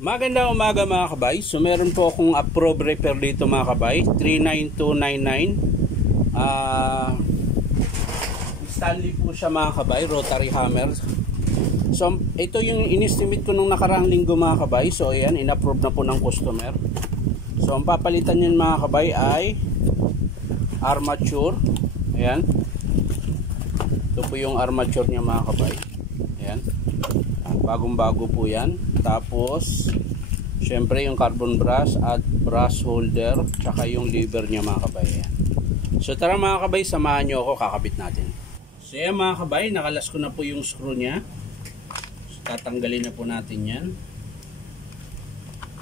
Magandang umaga mga kabay. So meron po akong approve repair dito mga kabay, 39299. Stanley po siya mga kabay, rotary hammer. So ito yung inestimate ko nung nakaraang linggo mga kabay. So ayan, inapprove na po ng customer. So ang papalitan niyan mga kabay ay armature. Ayan. Ito po yung armature niya mga kabay. Ayan. Bagong-bago po yan. Tapos syempre yung carbon brush at brush holder, tsaka yung lever niya mga kabay. Ayan. So tara mga kabay, samahan nyo ako, kakabit natin. So yan mga kabay, nakalas ko na po yung screw niya. So, tatanggalin na po natin yan.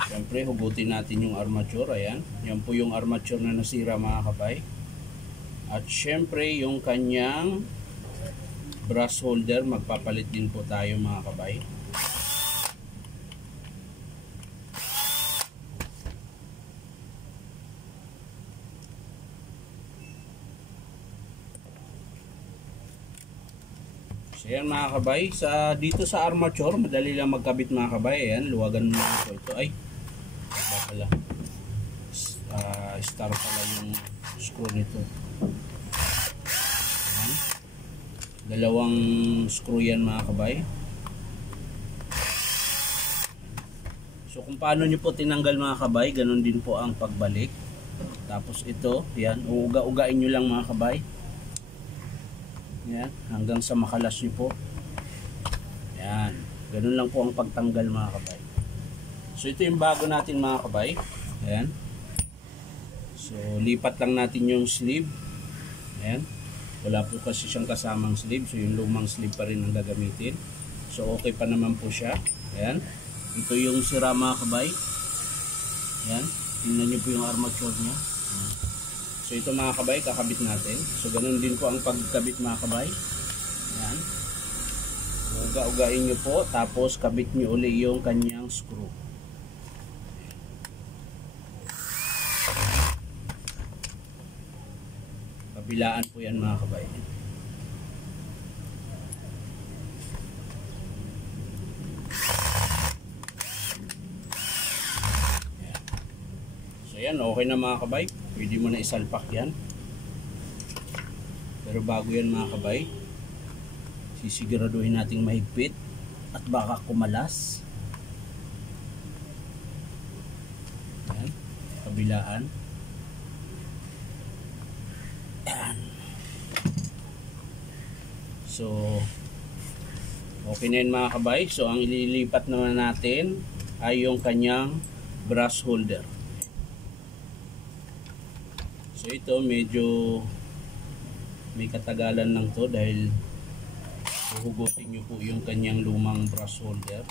Syempre hugutin natin yung armature. Ayan. Yan po yung armature na nasira mga kabay. At syempre yung kanyang brush holder, magpapalit din po tayo mga kabay. So yan mga kabay, dito sa armature madali lang magkabit mga kabay. Ayan, luwagan mo po ito. Ay, pala star pala yung screw nito. Ayan. Dalawang screw yan mga kabay. So kung paano nyo po tinanggal mga kabay, ganun din po ang pagbalik. Tapos ito, yan, uuga-ugain nyo lang mga kabay. Yan, hanggang sa makalas nyo po. Yan, ganun lang po ang pagtanggal mga kabay. So ito yung bago natin mga kabay. Ayan. So lipat lang natin yung sleeve. Ayan. Wala po kasi siyang kasamang sleeve. So yung lumang sleeve pa rin ang gagamitin. So okay pa naman po siya. Ayan. Ito yung sira mga kabay. Ayan. Tingnan nyo po yung armature niya. Ayan. So ito mga kabay, kakabit natin. So ganun din po ang pagkabit mga kabay. Ayan. Uga-ugain nyo po. Tapos kabit nyo uli yung kanyang screw. Kabilaan po yan mga kabay. Ayan. So yan, okay na mga kabay. Pwede mo na isalpak yan. Pero bago yan mga kabay, sisiguraduhin nating mahigpit at baka kumalas. Ayan. Kabilaan. Ayan. So okay na yun mga kabay. So ang ililipat naman natin ay yung kanyang brush holder. So ito medyo may katagalan lang to dahil huhugutin nyo po yung kanyang lumang brush holder.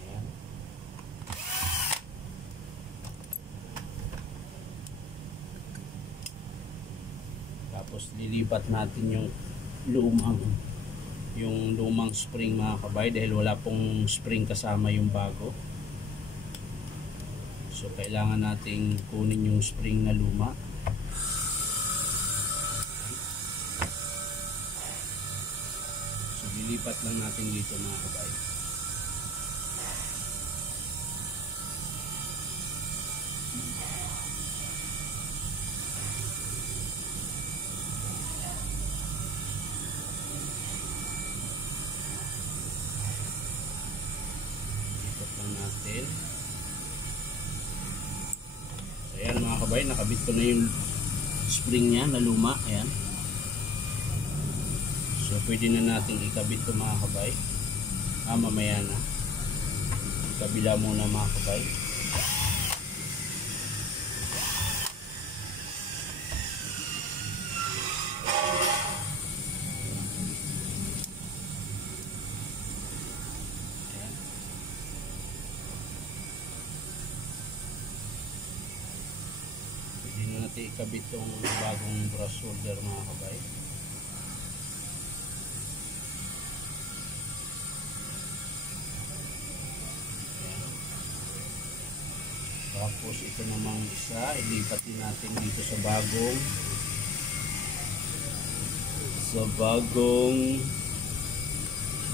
Ayan. Tapos lilipat natin yung lumang spring mga kabay dahil wala pong spring kasama yung bago. So kailangan nating kunin yung spring na luma. So lilipat lang natin dito mga kabay. Lilipat lang natin. Ayan mga kabay, nakabit ko na yung spring niya na luma. Ayan. So pwede na natin ikabit ito mga kabay. Mamaya na. Ikabila muna mga kabay. Ikabit tong bagong brush holder mga kabay. Ayan. Tapos ito namang isa, ilipat din natin dito sa bagong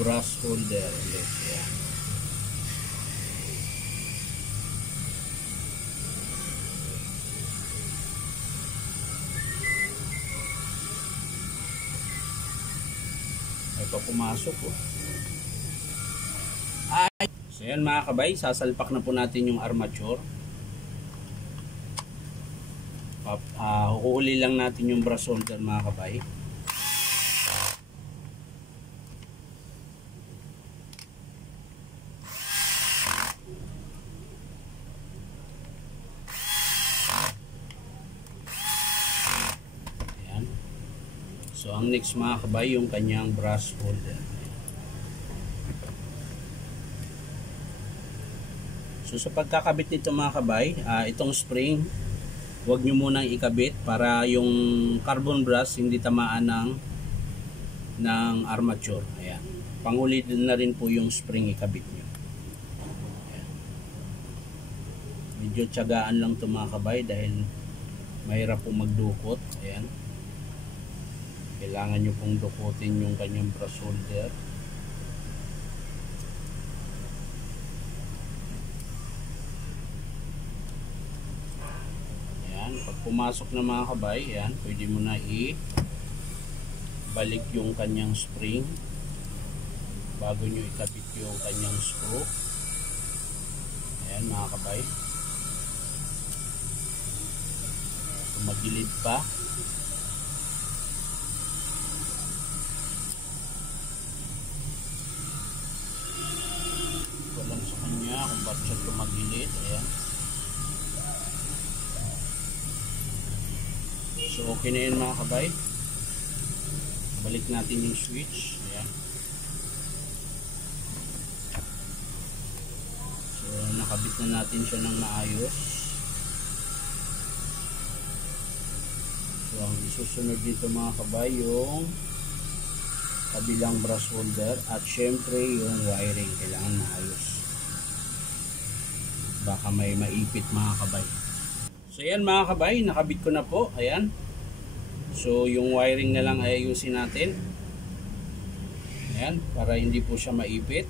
brush holder ulit. Ayan. Ay pa pumasok oh. Ay. So yan mga kabay, sasalpak na po natin yung armature. Huhuli lang natin yung brush holder mga kabay. Ayan. So ang next mga kabay, yung kanyang brush holder. So sa pagkakabit nito mga kabay, itong spring huwag nyo munang ikabit para yung carbon brush hindi tamaan ng armature. Ayan. Panghuli din na rin po yung spring ikabit nyo. Ayan. Medyo tiyagaan lang ito mga kabay dahil mahirap po magdukot. Ayan. Kailangan nyo pong dukutin yung kanyang brush holder. Pag pumasok na mga kabay, yan, pwede mo na i-balik yung kanyang spring bago nyo ikabit yung kanyang screw. Ayan mga kabay. Magilid pa. Ito lang sa kanya kung ba't siya tumagilid. Ayan. So okay na yun mga kabay. Balik natin yung switch. Ayan. So nakabit na natin siya ng maayos. So ang isusunod dito mga kabay yung kabilang brush holder at syempre yung wiring kailangan maayos. Baka may maipit mga kabay. So ayan mga kabay, nakabit ko na po. Ayan. So yung wiring na lang ay ayusin natin. Ayan, para hindi po siya maipit.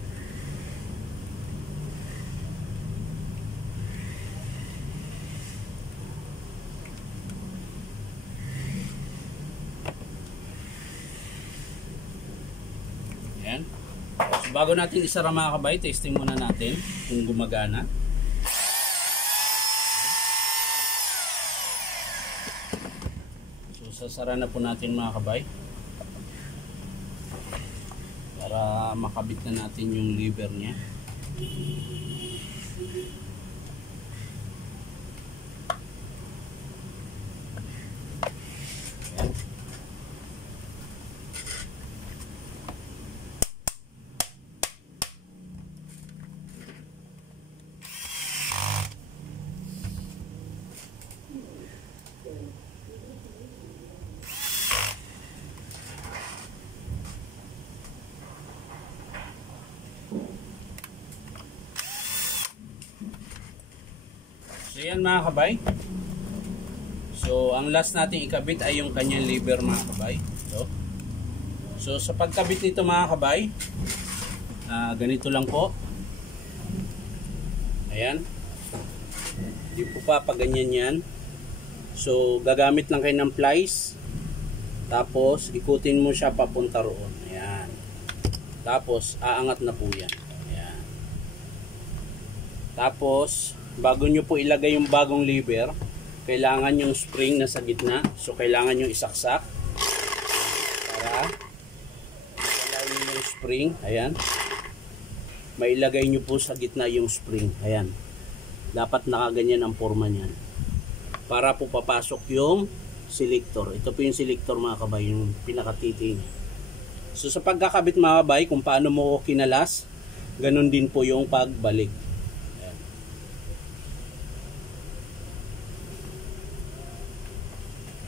Ayan. So bago natin isara mga kabay, testing muna natin kung gumagana. Sasara na po natin mga kabay para makabit na natin yung lever niya. Ayan. So yan mga kabay. So ang last natin ikabit ay yung kanyang lever mga kabay. So sa pagkabit nito mga kabay, ganito lang po. Ayan. Hindi po papaganyan yan. So gagamit lang kayo ng plies. Tapos ikutin mo siya papunta roon. Ayan. Tapos aangat na po yan. Ayan. Tapos bago nyo po ilagay yung bagong lever, kailangan yung spring na sa gitna. So kailangan yung isaksak para ilagay nyo yung spring. Ayan. Mailagay nyo po sa gitna yung spring. Ayan. Dapat nakaganyan ang forma niyan. Para po papasok yung selector. Ito po yung selector mga kabay, yung pinakatiting. So sa pagkakabit mga kabay, kung paano mo kinalas, ganun din po yung pagbalik.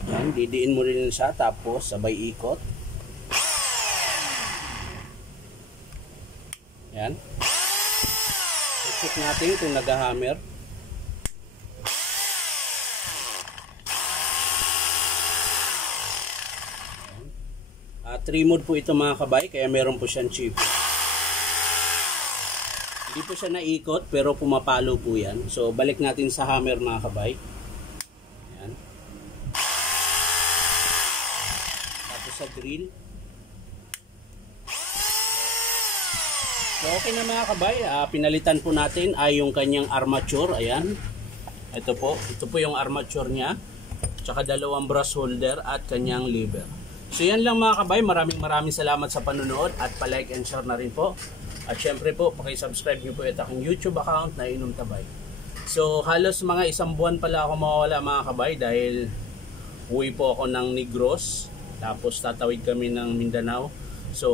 Yan, didiin mo rin siya tapos sabay ikot. Yan. Check natin kung nag-hammer. 3 mode po ito mga kabay, kaya meron po siyang chip. Di po siya naikot pero pumapalo po yan. So balik natin sa hammer mga kabay. Ayan. Tapos sa drill. So okay na mga kabay, pinalitan po natin ay yung kanyang armature. Ayan. Ito po yung armature niya. Tsaka dalawang brush holder at kanyang lever. So yan lang mga kabay, maraming salamat sa panonood at pa-like and share na rin po. At syempre po, paki-subscribe niyo po yung aking YouTube account na Inom Tabay. So halos mga isang buwan pala ako mawawala mga kabay dahil uwi po ako ng Negros. Tapos tatawid kami ng Mindanao. So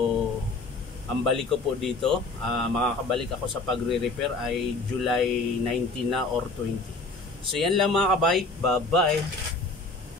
ang balik ko po dito, makakabalik ako sa pagre-repair ay July 19 na or 20. So yan lang mga kabay, bye bye!